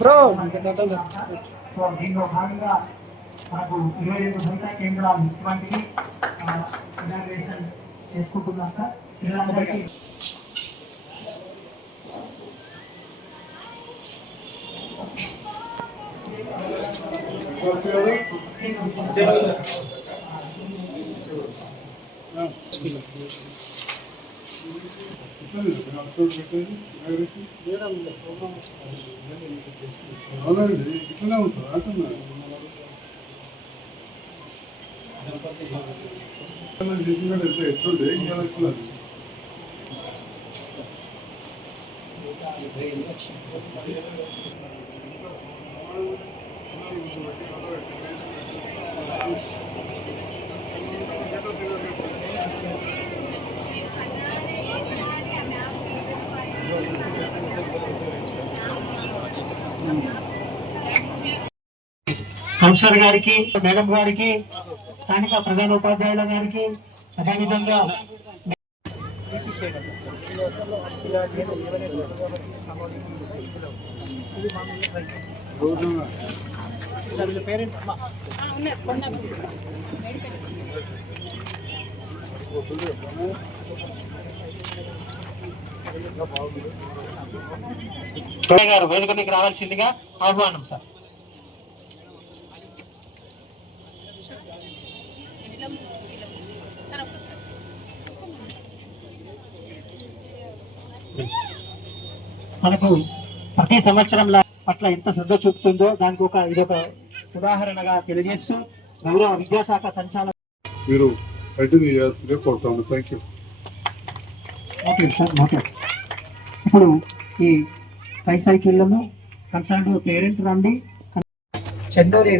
Bro so దీనిలో భాగంగా మనకు 22 మిగతా కేంద్రాలు ఇటువంటివి ఇనాగ్రేషన్ చేసుకుంటున్నాం సార్. పిల్లలందరికీ అవునండి, ఇట్లనే ఉంటుంది అంటున్నా. చేసినట్టు ఎంత ఎట్లుండే ఎట్లా కౌన్సిలర్ గారికి, మేడం గారికి, స్థానిక ప్రధాన ఉపాధ్యాయుల గారికి, అదేవిధంగా గారు వేదిక మీకు రావాల్సిందిగా ఆహ్వానం సార్. మనకు ప్రతి సంవత్సరం పట్ల ఎంత శ్రద్ధ చూపుతుందో దానికి ఇదొక ఉదాహరణగా తెలియజేస్తూ గౌరవ విద్యాశాఖ సంచాలకులు మీరు కంటిన్యూ చేయాల్సిందే కోరుతాము. Thank you. Okay sir. Okay. ఇప్పుడు ఈ ట్రైసైకిళ్లను కన్సర్న్ పేరెంట్ రండి చెండూరి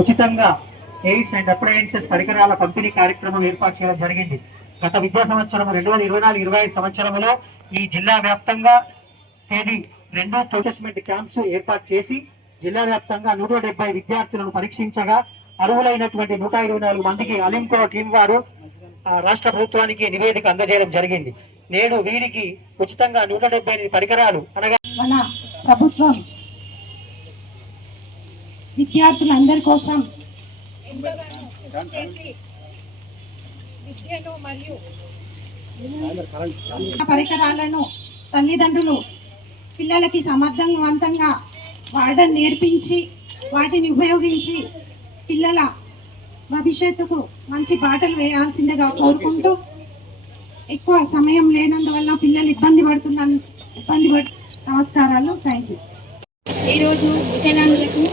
ఉచితంగా ఎయిడ్స్ అండ్ అప్లయన్సెస్ పరికరాల పంపిణీ కార్యక్రమం ఏర్పాటు చేయడం జరిగింది. గత విద్యా సంవత్సరం 2024-25 సంవత్సరంలో ఈ జిల్లా వ్యాప్తంగా తేదీ 2 అసెస్మెంట్ క్యాంప్స్ ఏర్పాటు చేసి జిల్లా వ్యాప్తంగా 170 విద్యార్థులను పరీక్షించగా అర్హులైనటువంటి 124 మందికి అలింకో టీం వారు రాష్ట్ర ప్రభుత్వానికి నివేదిక అందజేయడం జరిగింది. నేడు వీరికి ఉచితంగా 178 పరికరాలు అనగా మన ప్రభుత్వం విద్యార్థులందరి కోసం విద్యను మరియు పరికరాలను తల్లిదండ్రులు పిల్లలకి సమర్థవంతంగా వాడడం నేర్పించి వాటిని ఉపయోగించి పిల్లల భవిష్యత్తుకు మంచి బాటలు వేయాల్సిందిగా కోరుకుంటూ, ఎక్కువ సమయం లేనందువల్ల పిల్లలు ఇబ్బంది పడుతున్నారు. నమస్కారాలు. Thank you. ఈరోజు వికలాంగులకు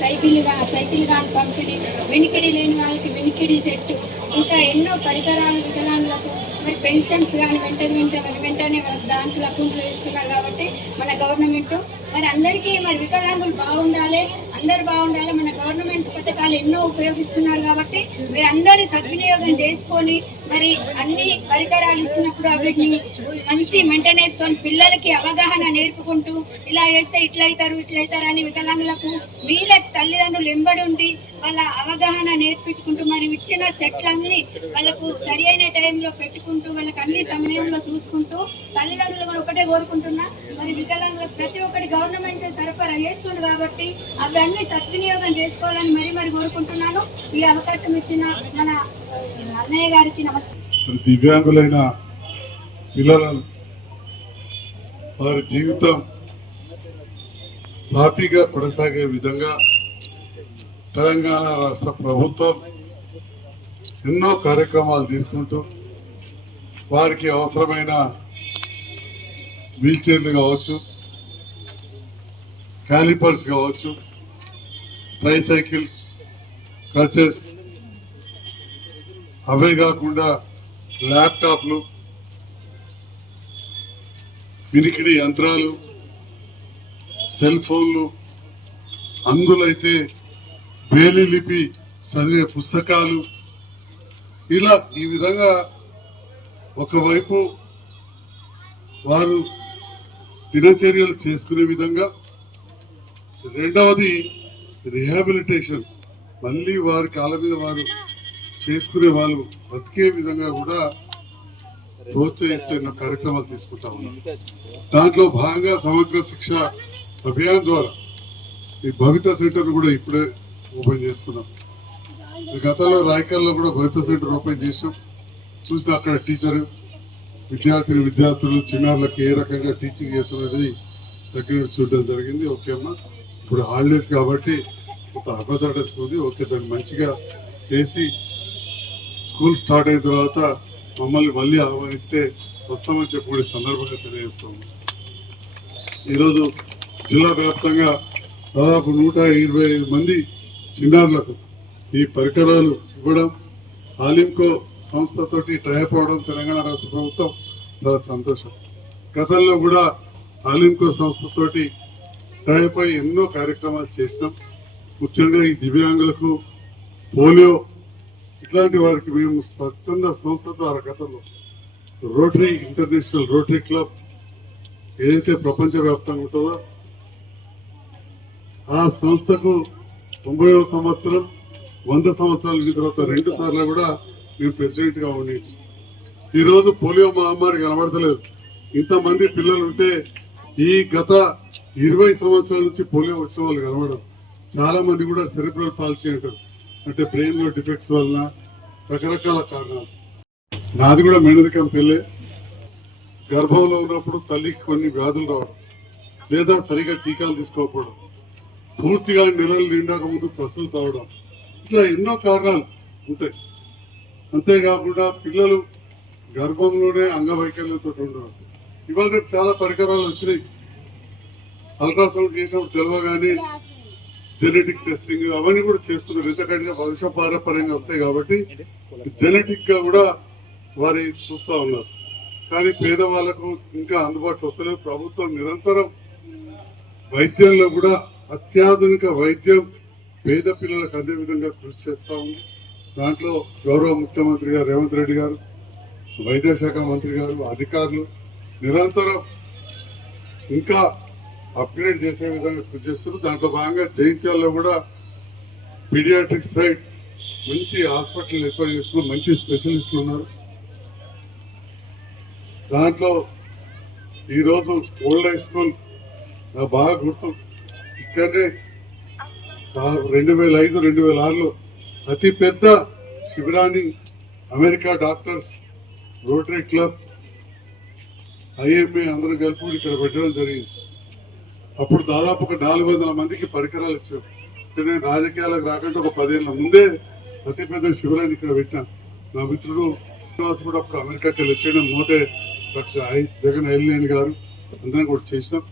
సైకిల్ గాన్ పంపిణీ, వెనికిడి లేని వాళ్ళకి వెనికిడి సెట్టు, ఇంకా ఎన్నో పరికరాలు వికలాంగులకు, మరి పెన్షన్స్ కానీ వెంటనే వాళ్ళకి బ్యాంకుల అకౌంట్లో ఇస్తున్నారు. కాబట్టి మన గవర్నమెంట్ మరి అందరికీ మరి వికలాంగులు బాగుండాలి, అందరు బాగుండాలి. మన గవర్నమెంట్ పథకాలు ఎన్నో ఉపయోగిస్తున్నారు కాబట్టి మీరు అందరి సద్వినియోగం చేసుకొని మరి అన్ని పరికరాలు ఇచ్చినప్పుడు వీటిని మంచి మెయింటెనెన్స్ తో పిల్లలకి అవగాహన నేర్పుకుంటూ ఇలా చేస్తే ఇట్లయితారు అని వికలాంగులకు వీళ్ళ తల్లిదండ్రులు ఎంబడి ఉండి వాళ్ళ అవగాహన నేర్పించుకుంటూ మరి ఇచ్చిన సెట్లన్నీ వాళ్ళకు సరి అయిన టైంలో పెట్టుకుంటూ వాళ్ళకి అన్ని సమయంలో చూసుకుంటూ తల్లిదండ్రులు కూడా ఒకటే కోరుకుంటున్నా, మరి వికలాంగులకు ప్రతి ఒక్కటి గవర్నమెంట్ సరఫరా చేస్తుంది కాబట్టి అవన్నీ సద్వినియోగం చేసుకోవాలని మరి కోరుకుంటున్నాను. ఈ అవకాశం ఇచ్చిన మన అన్నయ్య గారికి నమస్కారం. దివ్యాంగులైన పిల్లలను వారి జీవితం సాఫీగా కొనసాగే విధంగా తెలంగాణ రాష్ట్ర ప్రభుత్వం ఎన్నో కార్యక్రమాలు తీసుకుంటూ వారికి అవసరమైన వీల్ చైర్లు కావచ్చు, క్యాలిపర్స్ కావచ్చు, ట్రైసైకిల్స్, క్రచెస్, అవే కాకుండా ల్యాప్టాప్లు, వినికిడి యంత్రాలు, సెల్ ఫోన్లు, అందులో అయితే బ్రెయిలీ లిపి చదివే పుస్తకాలు, ఇలా ఈ విధంగా ఒకవైపు వారు దినచర్యలు చేసుకునే విధంగా, రెండవది రిహాబిలిటేషన్ మళ్ళీ వారి కాళ్ళ మీద వారు చేసుకునే వాళ్ళు బ్రతికే విధంగా కూడా ప్రోత్సహిస్తున్న కార్యక్రమాలు తీసుకుంటా ఉన్నాం. దాంట్లో భాగంగా సమగ్ర శిక్ష అభియాన్ ద్వారా ఈ భవిత సెంటర్ కూడా ఇప్పుడే ఓపెన్ చేసుకున్నాం. గతంలో రాయకల్లో కూడా భవిత సెంటర్ ఓపెన్ చేసాం. చూసిన అక్కడ టీచర్ విద్యార్థులు చిన్నారులకు ఏ రకంగా టీచింగ్ చేస్తున్నది దగ్గర చూడడం జరిగింది. ఓకే అమ్మా, ఇప్పుడు హాలిడేస్ కాబట్టి కొంత అబసడస్ ఉంది. ఓకే, దాన్ని మంచిగా చేసి స్కూల్ స్టార్ట్ అయిన తర్వాత మమ్మల్ని మళ్ళీ ఆహ్వానిస్తే వస్తామని చెప్పి సందర్భంగా తెలియజేస్తాము. ఈరోజు జిల్లా వ్యాప్తంగా దాదాపు 125 మంది చిన్నారులకు ఈ పరికరాలు ఇవ్వడం, ఆలింకో సంస్థతోటి టైప్ అవడం తెలంగాణ రాష్ట్ర ప్రభుత్వం చాలా సంతోషం. గతంలో కూడా ఆలింకో సంస్థతోటి టైప్ అయి ఎన్నో కార్యక్రమాలు చేసినాం. ముఖ్యంగా ఈ దివ్యాంగులకు పోలియో ఇట్లాంటి వారికి మేము స్వచ్ఛంద సంస్థ ద్వారా గతంలో రోటరీ ఇంటర్నేషనల్ రోటరీ క్లబ్ ఏదైతే ప్రపంచవ్యాప్తంగా ఉంటుందో ఆ సంస్థకు 90వ సంవత్సరం 100 సంవత్సరాల తర్వాత 2 సార్లు కూడా నేను ప్రెసిడెంట్ గా ఉండి ఈరోజు పోలియో మహమ్మారి కనబడతలేదు. ఇంతమంది పిల్లలు ఉంటే ఈ గత 20 సంవత్సరాల నుంచి పోలియో వచ్చిన వాళ్ళు కనబడరు. చాలా మంది కూడా సెరిబ్రల్ పాలసీ అంటారు, అంటే బ్రెయిన్ లో డిఫెక్ట్స్ వలన రకరకాల కారణాలు. నాది కూడా మేనరికం పెళ్ళే. గర్భంలో ఉన్నప్పుడు తల్లికి కొన్ని వ్యాధులు రావడం, లేదా సరిగా టీకాలు తీసుకోకపోవడం, పూర్తిగా నెలలు నిండాక ముందు ప్రసవం తావడం, ఇట్లా ఎన్నో కారణాలు ఉంటాయి. అంతేకాకుండా పిల్లలు గర్భంలోనే అంగవైకల్యంతో ఉండడం. ఇవాళ రేపు చాలా పరికరాలు వచ్చినాయి. అల్ట్రాసౌండ్ చేసినప్పుడు తెలియగానే జెనెటిక్ టెస్టింగ్ అవన్నీ కూడా చేస్తున్నారు. ఎందుకంటే వంశ పారంపర్యంగా వస్తాయి కాబట్టి జెనెటిక్ గా కూడా వారి చూస్తూ ఉన్నారు. కానీ పేదవాళ్లకు ఇంకా అందుబాటులో వస్తలేవు. ప్రభుత్వం నిరంతరం వైద్యంలో కూడా అత్యాధునిక వైద్యం పేద పిల్లలకు అందే విధంగా కృషి చేస్తూ ఉంది. దాంట్లో గౌరవ ముఖ్యమంత్రి గారు రేవంత్ రెడ్డి గారు, వైద్య శాఖ మంత్రి గారు, అధికారులు నిరంతరం ఇంకా అప్గ్రేడ్ చేసే విధంగా కృషి చేస్తున్నారు. దాంట్లో భాగంగా జైత్యాల్లో కూడా పీడియాట్రిక్ సైడ్ మంచి హాస్పిటల్ ఏర్పాటు చేసుకుని మంచి స్పెషలిస్టులు ఉన్నారు. దాంట్లో ఈరోజు ఓల్డ్ హై స్కూల్ నాకు బాగా గుర్తు. ఇక్కడనే 2005-2006లో అతి పెద్ద శిబిరాన్ని America doctors, rotary club, IMA అందరూ కలిపి ఇక్కడ పెట్టడం జరిగింది. అప్పుడు దాదాపు ఒక 400 మందికి పరికరాలు ఇచ్చారు. నేను రాజకీయాలకు రాకుండా ఒక 10 ఏళ్ళ ముందే అతిపెద్ద శిబిరాన్ని ఇక్కడ పెట్టాను. నా మిత్రుడు శ్రీనివాస్ కూడా అప్పుడు అమెరికాకి వెళ్ళి వచ్చాడు. మోతే డాక్టర్ జగన్ ఎల్లేని గారు అందరం కూడా చేసినాం.